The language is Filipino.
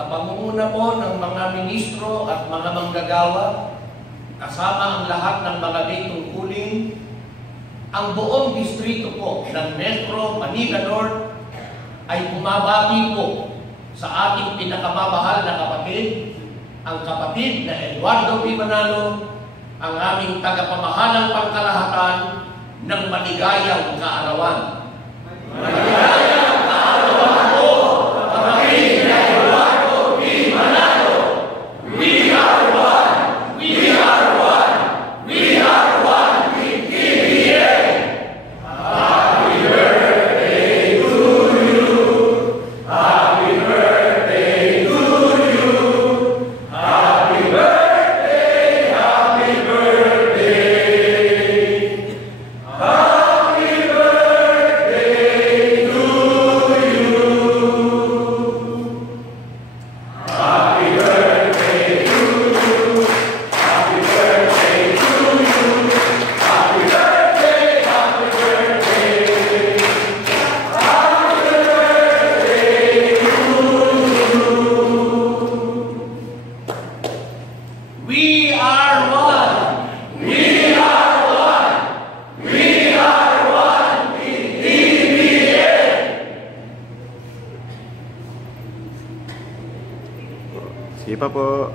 sa pamumuno po ng mga ministro at mga manggagawa, kasama ang lahat ng mga may tungkulin, ang buong distrito po ng Metro Manila North ay bumabati po sa ating pinakamamahal na kapatid, ang kapatid na Eduardo P. Manalo, ang aming tagapamahalang pangkalahatan ng maligayang kaarawan. Maligayang kaarawan po, kapatid na Eduardo P. Manalo. We are one! We are one! We are one with PBBM! Happy birthday to you! Happy birthday to you! Happy birthday! Happy birthday! Happy birthday to you! Happy birthday to you! Happy birthday to you! Happy birthday! Happy birthday! Happy birthday to you! We are one! We are one! We are one with PBBM! Sige pa po.